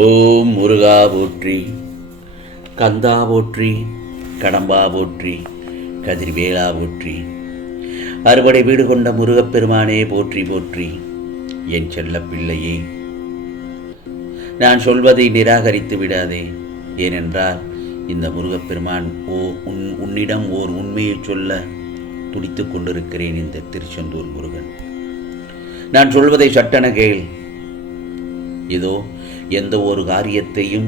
ஓம் முருகா போற்றி, கந்தா போற்றி, கடம்பா போற்றி, கதிர்வேலா போற்றி. அறுபடை வீடு கொண்ட முருகப்பெருமானே போற்றி போற்றி. என் செல்ல பிள்ளையே, நான் சொல்வதை நிராகரித்து விடாதே. ஏனென்றால் இந்த முருகப்பெருமான் உன்னிடம் ஓர் உண்மையை சொல்ல துடித்து கொண்டிருக்கிறேன். இந்த திருச்செந்தூர் முருகன் நான் சொல்வதை சட்டென கேள். இதோ எந்த ஒரு காரியத்தையும்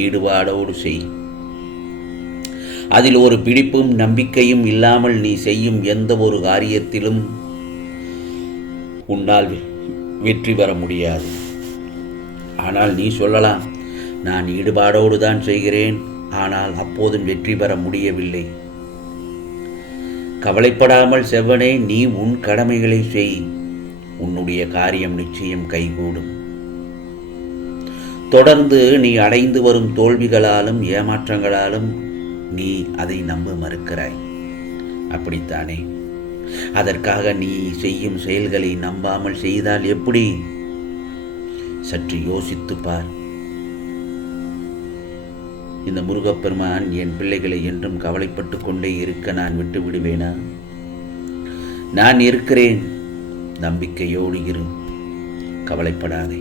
ஈடுபாடோடு செய். அதில் ஒரு பிடிப்பும் நம்பிக்கையும் இல்லாமல் நீ செய்யும் எந்த ஒரு காரியத்திலும் உன்னால் வெற்றி பெற முடியாது. ஆனால் நீ சொல்லலாம், நான் ஈடுபாடோடு தான் செய்கிறேன், ஆனால் அப்போதும் வெற்றி பெற முடியவில்லை. கவலைப்படாமல் செவ்வனே, நீ உன் கடமைகளை செய். உன்னுடைய காரியம் நிச்சயம் கைகூடும். தொடர்ந்து நீ அடைந்து வரும் தோல்விகளாலும் ஏமாற்றங்களாலும் நீ அதை நம்ப மறுக்கிறாய். அப்படித்தானே? அதற்காக நீ செய்யும் செயல்களை நம்பாமல் செய்தால் எப்படி? சற்று யோசித்து பார். இந்த முருகப்பெருமான் என் பிள்ளைகளை என்றும் கவலைப்பட்டு கொண்டே இருக்க நான் விட்டு விடுவேனா? நான் இருக்கிறேன், நம்பிக்கையோடு இரு, கவலைப்படாதே.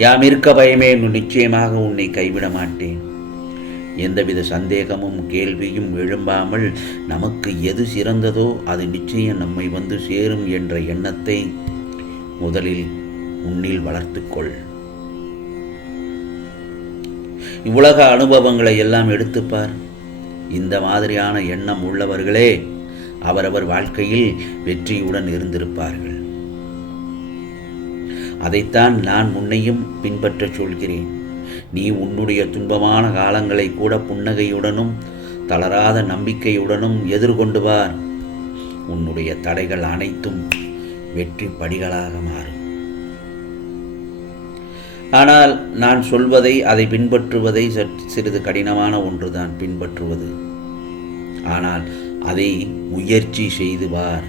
யாம் இருக்க பயமே, நிச்சயமாக உன்னை கைவிட மாட்டேன். எந்தவித சந்தேகமும் கேள்வியும் எழும்பாமல் நமக்கு எது சிறந்ததோ அது நிச்சயம் நம்மை வந்து சேரும் என்ற எண்ணத்தை முதலில் உன்னில் வளர்த்துக்கொள். இவ்வுலக அனுபவங்களை எல்லாம் எடுத்துப்பார். இந்த மாதிரியான எண்ணம் உள்ளவர்களே அவரவர் வாழ்க்கையில் வெற்றியுடன் இருந்திருப்பார்கள். அதைத்தான் நான் உன்னையும் பின்பற்ற சொல்கிறேன். நீ உன்னுடைய துன்பமான காலங்களை கூட புன்னகையுடனும் தளராத நம்பிக்கையுடனும் எதிர்கொண்டு பார். உன்னுடைய தடைகள் அனைத்தும் வெற்றி படிகளாக மாறும். ஆனால் நான் சொல்வதை அதை பின்பற்றுவதை சிறிது கடினமான ஒன்றுதான் பின்பற்றுவது. ஆனால் அதை முயற்சி செய்து பார்.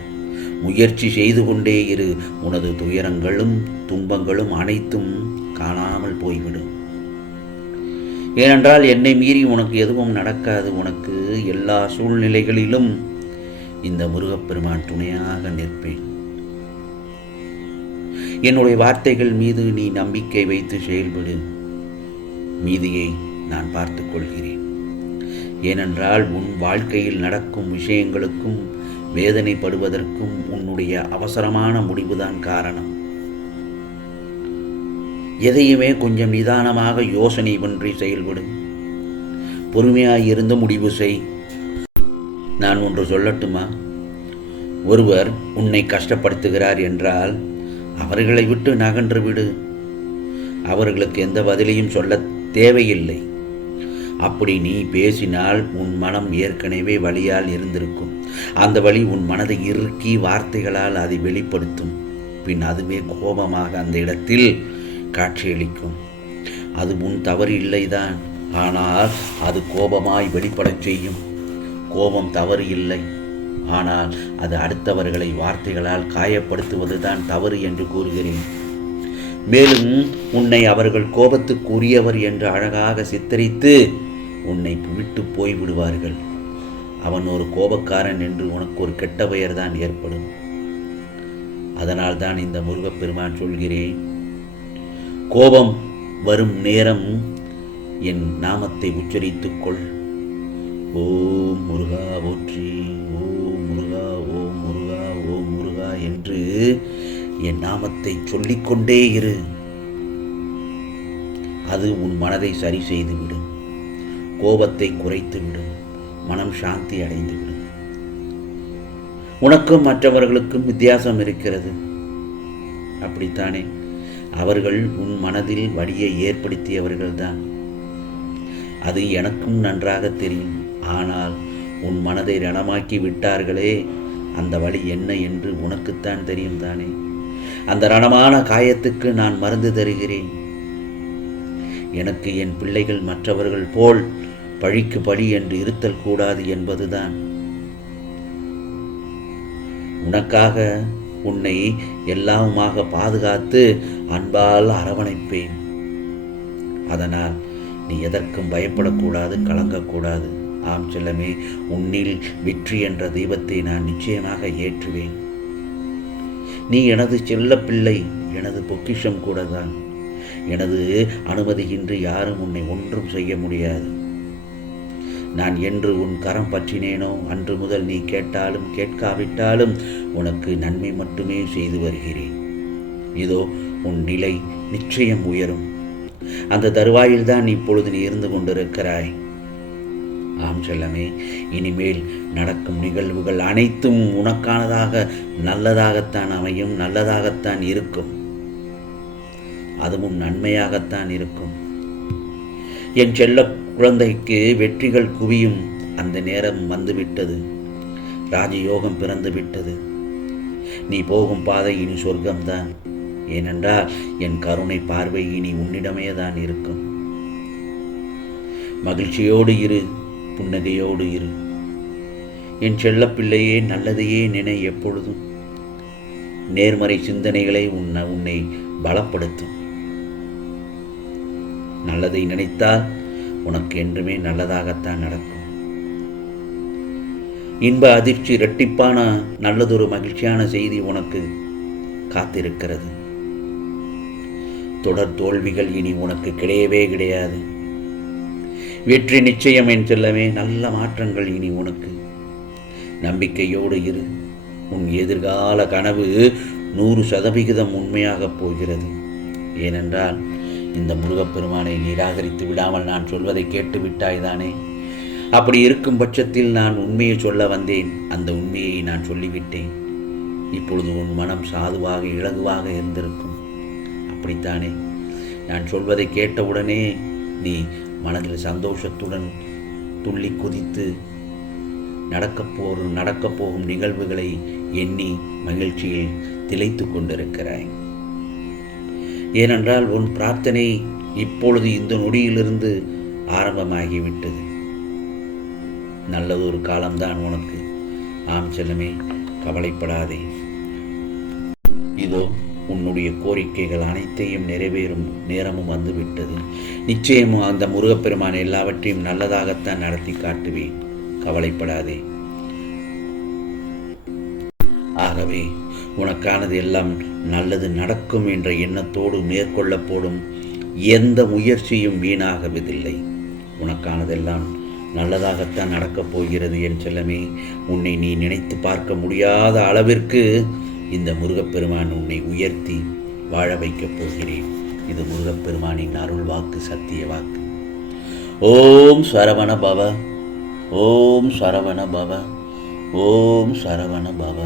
முயற்சி செய்து கொண்டே இரு. உனது துயரங்களும் துன்பங்களும் அனைத்தும் காணாமல் போய்விடும். ஏனென்றால் என்னை மீறி உனக்கு எதுவும் நடக்காது. உனக்கு எல்லா சூழ்நிலைகளிலும் இந்த முருகப்பெருமான் துணையாக நிற்பேன். என்னுடைய வார்த்தைகள் மீது நீ நம்பிக்கை வைத்து செயல்படு. மீதியை நான் பார்த்துக் கொள்கிறேன். ஏனென்றால் உன் வாழ்க்கையில் நடக்கும் விஷயங்களுக்கும் வேதனைப்படுவதற்கும் உன்னுடைய அவசரமான முடிவுதான் காரணம். எதையுமே கொஞ்சம் நிதானமாக யோசனை ஒன்றி செயல்படும். பொறுமையாயிருந்து முடிவு செய். நான் ஒன்று சொல்லட்டுமா? ஒருவர் உன்னை கஷ்டப்படுத்துகிறார் என்றால் அவர்களை விட்டு நகன்று விடு. அவர்களுக்கு எந்த பதிலையும் சொல்ல தேவையில்லை. அப்படி நீ பேசினால் உன் மனம் ஏற்கனவே வலியால் இருந்திருக்கும். அந்த வலி உன் மனதை இறுக்கி வார்த்தைகளால் அதை வெளிப்படுத்தும். பின் அதுவே கோபமாக அந்த இடத்தில் காட்சியளிக்கும். அது உன் தவறு இல்லைதான், ஆனால் அது கோபமாய் வெளிப்படச் செய்யும். கோபம் தவறு இல்லை, ஆனால் அது அடுத்தவர்களை வார்த்தைகளால் காயப்படுத்துவதுதான் தவறு என்று கூறுகிறேன். மேலும் உன்னை அவர்கள் கோபத்துக்குரியவர் என்று அழகாக சித்தரித்து உன்னை விட்டு போய்விடுவார்கள். அவன் ஒரு கோபக்காரன் என்று உனக்கு ஒரு கெட்ட பெயர் தான் ஏற்படும். அதனால் தான் இந்த முருகப்பெருமான் சொல்கிறேன், கோபம் வரும் நேரம் என் நாமத்தை உச்சரித்துக்கொள். ஓம் முருகா போற்றி, ஓம் முருகா, ஓம் முருகா, ஓம் முருகா என்று என் நாமத்தை சொல்லிக்கொண்டே இரு. அது உன் மனதை சரி செய்துவிடும். கோபத்தை குறைத்துவிடும். மனம் சாந்தி அடைந்துவிடும். உனக்கும் மற்றவர்களுக்கும் வித்தியாசம் இருக்கிறது, அப்படித்தானே? அவர்கள் உன் மனதில் வலியை ஏற்படுத்தியவர்கள்தான். அது எனக்கும் நன்றாக தெரியும். ஆனால் உன் மனதை ரணமாக்கி விட்டார்களே, அந்த வலி என்ன என்று உனக்குத்தான் தெரியும் தானே? அந்த ரணமான காயத்துக்கு நான் மருந்து தருகிறேன். எனக்கு என் பிள்ளைகள் மற்றவர்கள் போல் பழிக்கு பழி என்று இருத்தல் கூடாது என்பதுதான். உனக்காக உன்னை எல்லாமுமாக பாதுகாத்து அன்பால் அரவணைப்பேன். அதனால் நீ எதற்கும் பயப்படக்கூடாது, கலங்கக்கூடாது. ஆம் செல்லமே, உன்னில் வெற்றி என்ற தெய்வத்தை நான் நிச்சயமாக ஏற்றுவேன். நீ எனது செல்ல பிள்ளை, எனது பொக்கிஷம் கூட தான். எனது அனுமதியின்றி யாரும் உன்னை ஒன்றும் செய்ய முடியாது. நான் என்று உன் கரம் பற்றினேனோ அன்று முதல் நீ கேட்டாலும் கேட்காவிட்டாலும் உனக்கு நன்மை மட்டுமே செய்து வருகிறேன். இதோ உன் நிலை நிச்சயம் உயரும். அந்த தருவாயில்தான் இப்பொழுது நீ இருந்து கொண்டிருக்கிறாய். ஆம் செல்லமே, இனிமேல் நடக்கும் நிகழ்வுகள் அனைத்தும் உனக்கானதாக நல்லதாகத்தான் அமையும், நல்லதாகத்தான் இருக்கும், அதுவும் நன்மையாகத்தான் இருக்கும். என் செல்ல குழந்தைக்கு வெற்றிகள் குவியும் அந்த நேரம் வந்துவிட்டது. ராஜயோகம் பிறந்து விட்டது. நீ போகும் பாதை இனி சொர்க்கம்தான். ஏனென்றால் என் கருணை பார்வை இனி உன்னிடமே தான் இருக்கும். மகிழ்ச்சியோடு இரு, புன்னகையோடு இரு. என் செல்ல பிள்ளையே, நல்லதையே நினை. எப்பொழுதும் நேர்மறை சிந்தனைகளை உன்னை பலப்படுத்தும். நல்லதை நினைத்தால் உனக்கு என்றுமே நல்லதாகத்தான் நடக்கும். இன்ப அதிர்ச்சி, இரட்டிப்பான நல்லதொரு மகிழ்ச்சியான செய்தி உனக்கு காத்திருக்கிறது. தொடர் தோல்விகள் இனி உனக்கு கிடையவே கிடையாது. வெற்றி நிச்சயம் என் செல்லவே. நல்ல மாற்றங்கள் இனி உனக்கு. நம்பிக்கையோடு இரு. உன் எதிர்கால கனவு 100% உண்மையாகப் போகிறது. ஏனென்றால் இந்த முருகப்பெருமானை நிராகரித்து விடாமல் நான் சொல்வதை கேட்டு விட்டாய்தானே. அப்படி இருக்கும் பட்சத்தில் நான் உண்மையை சொல்ல வந்தேன். அந்த உண்மையை நான் சொல்லிவிட்டேன். இப்பொழுது உன் மனம் சாதுவாக இலகுவாக இருந்திருக்கும். அப்படித்தானே? நான் சொல்வதை கேட்டவுடனே நீ மனதில் சந்தோஷத்துடன் துள்ளி குதித்து நடக்கப் போகும் நிகழ்வுகளை எண்ணி மகிழ்ச்சியில் திளைத்து கொண்டிருக்கிறாய். ஏனென்றால் உன் பிரார்த்தனை இப்பொழுது இந்த நொடியிலிருந்து ஆரம்பமாகிவிட்டது. நல்லதொரு காலம்தான் உனக்கு. ஆம் செல்லமே, கவலைப்படாதே. இதோ உன்னுடைய கோரிக்கைகள் அனைத்தையும் நிறைவேறும் நேரமும் வந்துவிட்டது. நிச்சயமும் அந்த முருகப்பெருமான் எல்லாவற்றையும் நல்லதாகத்தான் நடத்தி காட்டுவேன். கவலைப்படாதே. ஆகவே உனக்கானது எல்லாம் நல்லது நடக்கும் என்ற எண்ணத்தோடு மேற்கொள்ளப்படும் எந்த முயற்சியும் வீணாகவதில்லை. உனக்கானதெல்லாம் நல்லதாகத்தான் நடக்கப் போகிறது என் செல்லமே. உன்னை நீ நினைத்து பார்க்க முடியாத அளவிற்கு இந்த முருகப்பெருமான் உன்னை உயர்த்தி வாழ வைக்கப் போகிறேன். இது முருகப்பெருமானின் அருள் வாக்கு, சத்திய வாக்கு. ஓம் சரவண பவ, ஓம் சரவண பவ, ஓம் சரவண பவ.